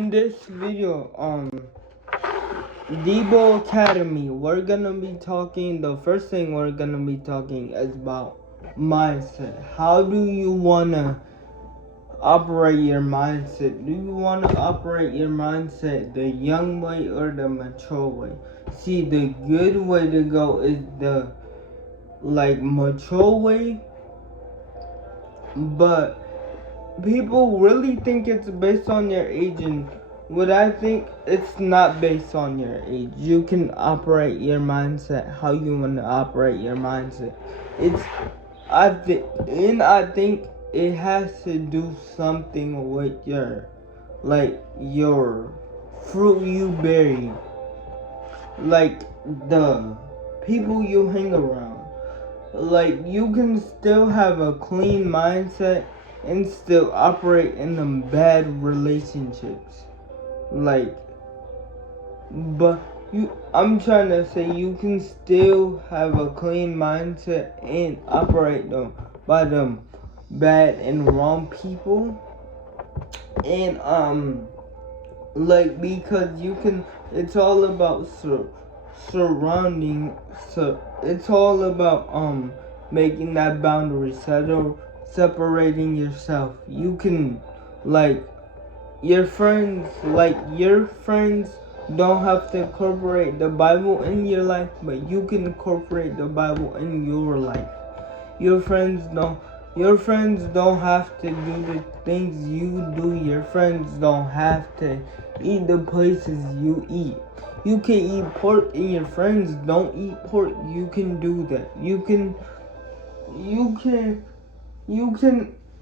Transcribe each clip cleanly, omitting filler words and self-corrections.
in this video, Debo Academy, we're gonna be talking, the first thing we're gonna be talking is about mindset. How do you wanna operate your mindset? Do you wanna operate your mindset the young way or the mature way? See, the good way to go is the mature way, but people really think it's based on your age, and what I think, it's not based on your age. You can operate your mindset how you want to operate your mindset. I think it has to do something with your fruit you bury, like the people you hang around. Like, you can still have a clean mindset and still operate in them bad relationships. I'm trying to say you can still have a clean mindset and operate them by them bad and wrong people. And because you can, it's all about surrounding, so it's all about making that boundary, separating yourself. You can, your friends don't have to incorporate the Bible in your life, but you can incorporate the Bible in your life. Your friends don't have to do the things you do. Your friends don't have to eat the places you eat. You can eat pork and your friends don't eat pork. You can do that.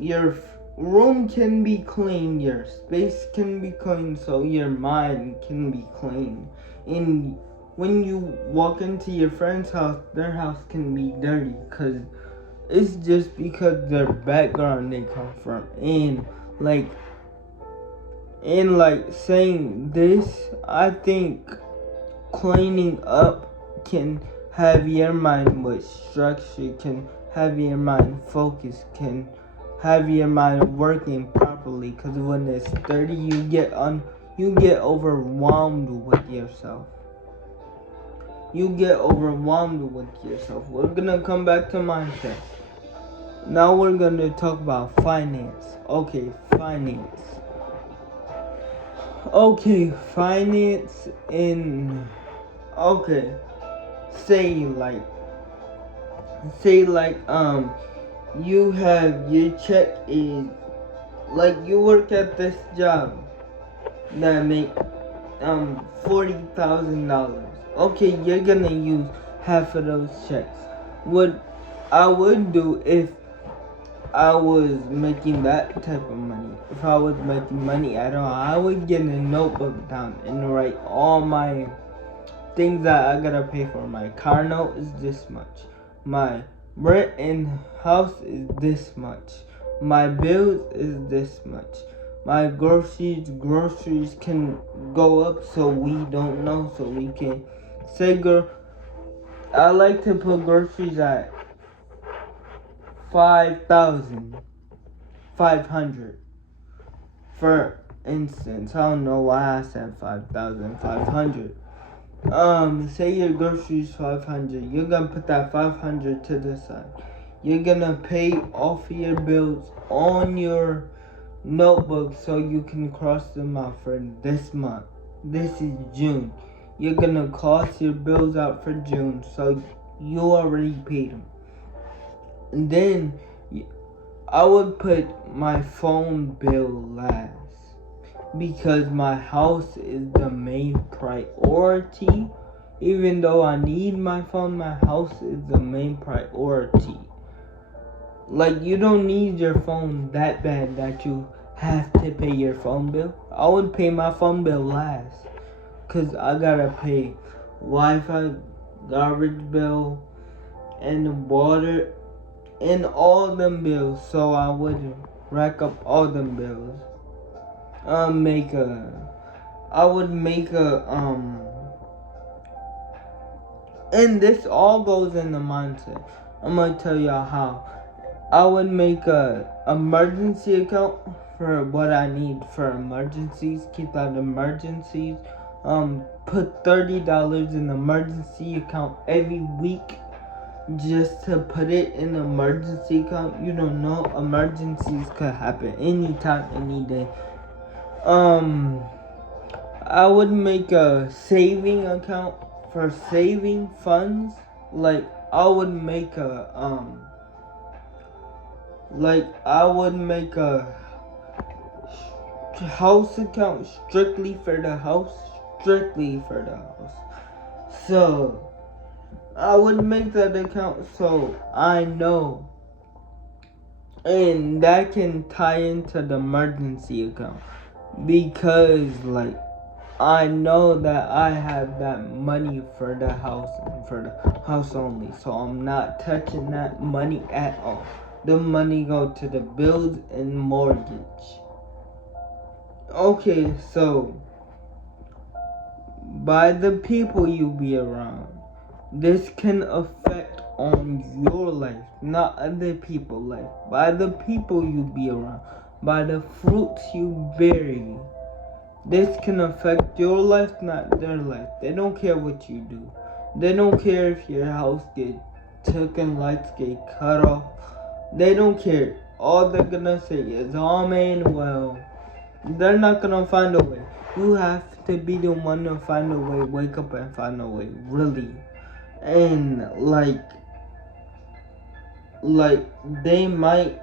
Your room can be clean, your space can be clean, so your mind can be clean. And when you walk into your friend's house, their house can be dirty, because it's just because their background they come from. And saying this, I think cleaning up can have your mind with structure, can have your mind focused, can have your mind working properly. Because when it's dirty, you get overwhelmed with yourself. We're gonna come back to mindset. Now we're gonna talk about finance. Okay, finance you have your check is, you work at this job that make $40,000. Okay, you're gonna use half of those checks. What I would do if I was making that type of money, if I was making money at all, I would get a notebook down and write all my things that I gotta pay for. My car note is this much. My rent and house is this much. My bills is this much. My groceries can go up, so we don't know, so we can say, I like to put groceries at $5,500. For instance, I don't know why I said 5,500. Say your groceries $500. You're gonna put that $500 to the side. You're gonna pay off your bills on your notebook so you can cross them out for this month. This is June. You're gonna cross your bills out for June, so you already paid them. And then I would put my phone bill last, because my house is the main priority. Even though I need my phone, my house is the main priority. You don't need your phone that bad that you have to pay your phone bill. I would pay my phone bill last, because I gotta pay Wi-Fi, garbage bill, and water, and all them bills, so I would rack up all them bills. And this all goes in the mindset. I'm gonna tell y'all how. I would make a emergency account for what I need for emergencies. Keep that emergencies. Put $30 in emergency account every week, just to put it in emergency account. You don't know, emergencies could happen anytime, any day. I would make a saving account for saving funds. Like I would make a house account strictly for the house. So I would make that account so I know, and that can tie into the emergency account, because like I know that I have that money for the house and for the house only, so I'm not touching that money at all. The money go to the bills and mortgage. Okay, so by the people you be around, this can affect on your life, not other people's life. By the people you be around, by the fruits you bury, this can affect your life, not their life. They don't care what you do. They don't care if your house get taken, lights get cut off. They don't care. All they're gonna say is, oh man, well, they're not gonna find a way. You have to be the one to find a way, wake up and find a way, really. And like they might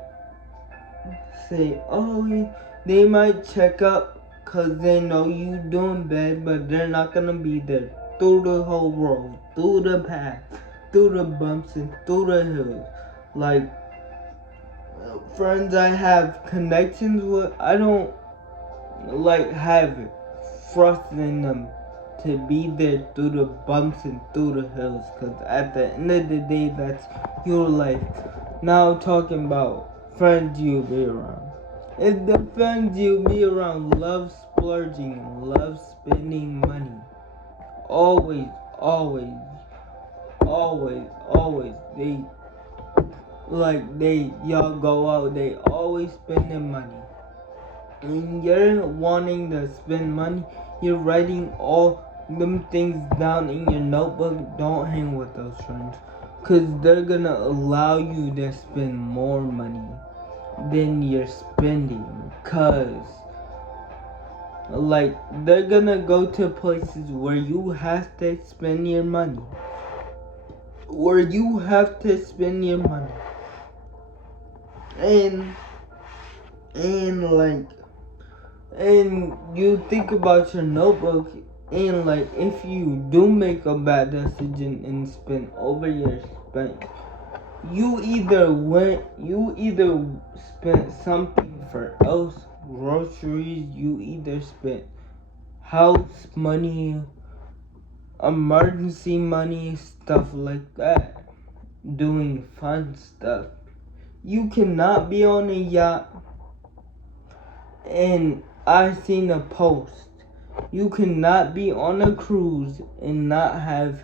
say, oh, they might check up because they know you doing bad, but they're not gonna be there through the whole road, through the path, through the bumps and through the hills. Like friends I have connections with, I don't like have trust in them to be there through the bumps and through the hills, because at the end of the day, that's your life. Now talking about friends you be around. If the friends you be around love splurging, love spending money, always, y'all go out, they always spending money. And you're wanting to spend money, you're writing all them things down in your notebook. Don't hang with those friends, because they're gonna allow you to spend more money than you're spending. Because like they're gonna go to places where you have to spend your money. And you think about your notebook, and like if you do make a bad decision and spend over your spend, you either spent something for else, groceries, you either spent house money, emergency money, stuff like that, doing fun stuff. You cannot be on a yacht, and I seen a post. You cannot be on a cruise and not have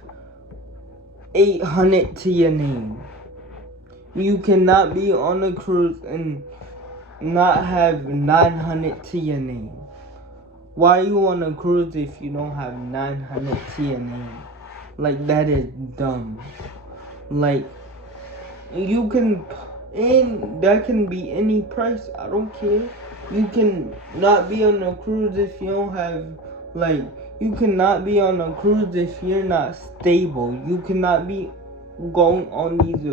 800 to your name. You cannot be on a cruise and not have 900 to your name. Why are you on a cruise if you don't have 900 to your name? Like, that is dumb. Like, you can, and that can be any price, I don't care. You can not be on a cruise if you don't have, like, you cannot be on a cruise if you're not stable. You cannot be going on these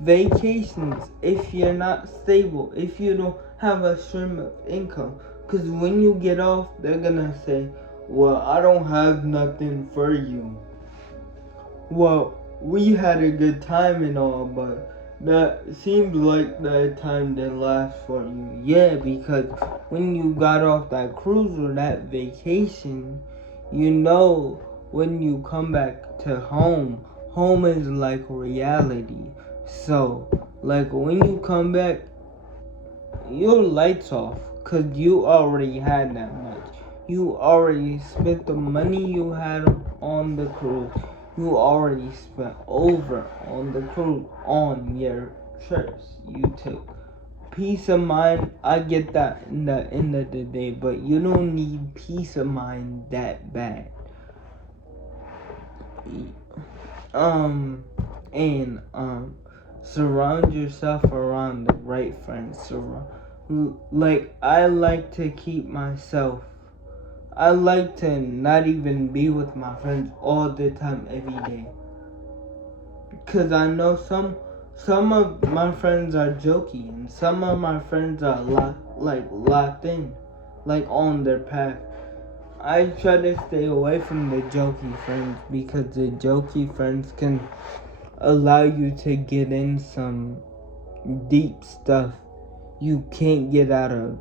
vacations if you're not stable, if you don't have a stream of income. Because when you get off, they're gonna say, well, I don't have nothing for you. Well, we had a good time and all, but that seems like that time didn't last for you. Yeah, because when you got off that cruise or that vacation, you know when you come back to home is like reality. So, like when you come back, your lights off, because you already had that much. You already spent the money you had on the cruise. You already spent over on the cruise on your trips you took. peace of mind, I get that in the end of the day, but you don't need peace of mind that bad. Surround yourself around the right friends. Like, I like to keep myself. I like to not even be with my friends all the time, every day. Because I know some of my friends are jokey, and some of my friends are locked in, like on their path. I try to stay away from the jokey friends, because the jokey friends can allow you to get in some deep stuff you can't get out of.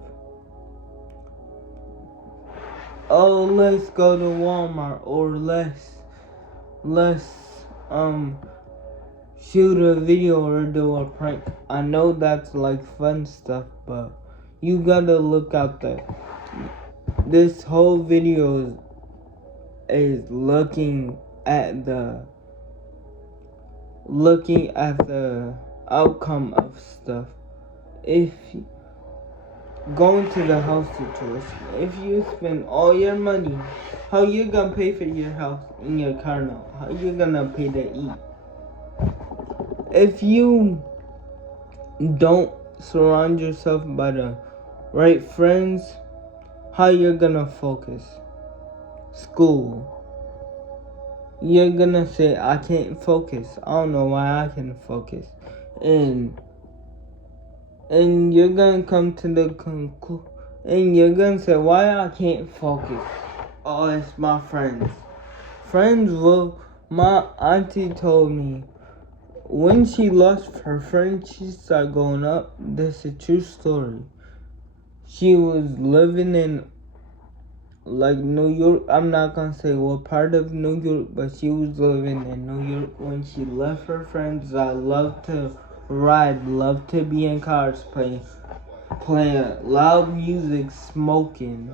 Oh, let's go to Walmart, or let's shoot a video or do a prank. I know that's like fun stuff, but you gotta look out there. This whole video is looking at the outcome of stuff. If going to the house situation, if you spend all your money, how you gonna pay for your house and your car note? How you gonna pay to eat? If you don't surround yourself by the right friends, how you're gonna focus? School. You're gonna say, I can't focus. I don't know why I can focus. And you're gonna come to the conclusion, and you're gonna say, why I can't focus? Oh, it's my friends. Friends will, my auntie told me, when she lost her friend, she started going up. This is a true story. She was living in like New York. I'm not gonna say what part of New York, but she was living in New York when she left her friends. I love to ride, love to be in cars, playing loud music, smoking.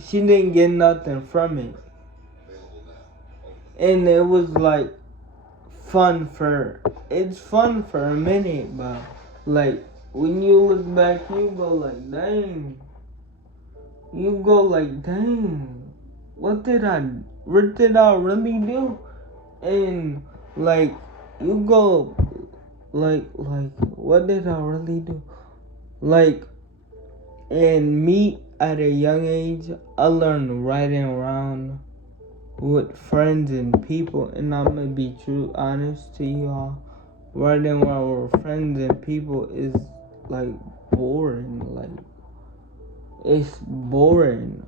She didn't get nothing from it, and it was like it's fun for a minute, but like when you look back, you go like, dang. What did I really do? And like, you go like, what did I really do? Like, and me at a young age, I learned riding around with friends and people, and I'm gonna be true honest to y'all. Riding around with friends and people is like boring. Like, it's boring.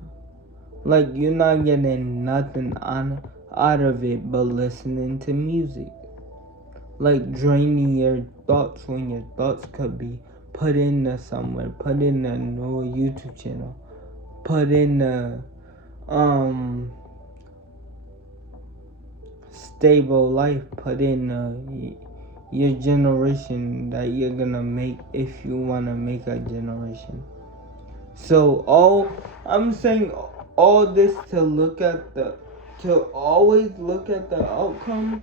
Like, you're not getting nothing out of it but listening to music. Like, draining your thoughts when your thoughts could be put into somewhere. Put in a new YouTube channel. Put in a stable life. Put in your generation that you're gonna make, if you wanna make a generation. So I'm saying all this to always look at the outcome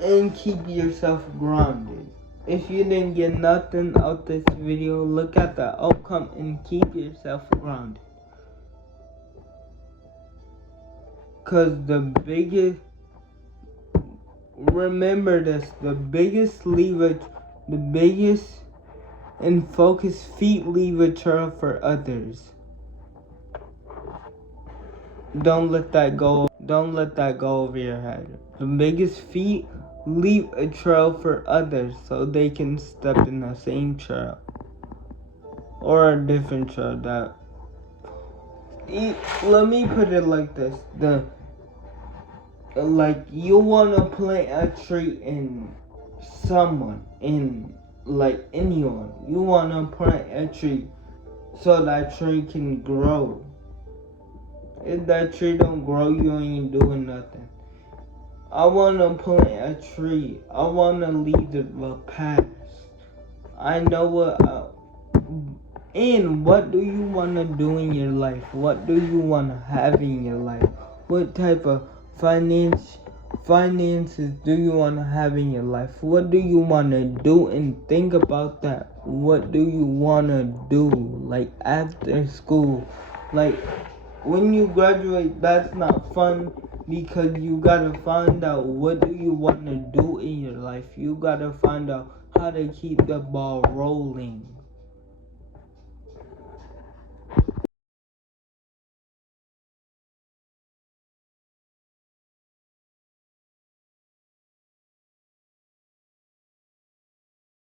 and keep yourself grounded. If you didn't get nothing out this video, look at the outcome and keep yourself grounded. Remember this, the biggest and focus feet leave a trail for others. Don't let that go over your head. The biggest feet leave a trail for others so they can step in the same trail. Or a different trail let me put it like this. You wanna plant a tree in someone, like anyone. You wanna plant a tree so that tree can grow. If that tree don't grow, you ain't doing nothing. I wanna plant a tree. I wanna lead the path. I know what do you wanna do in your life? What do you wanna have in your life? What type of finances do you want to have in your life? What do you want to do? And think about that. What do you want to do? Like after school. Like when you graduate, that's not fun because you gotta find out what do you want to do in your life. You gotta find out how to keep the ball rolling.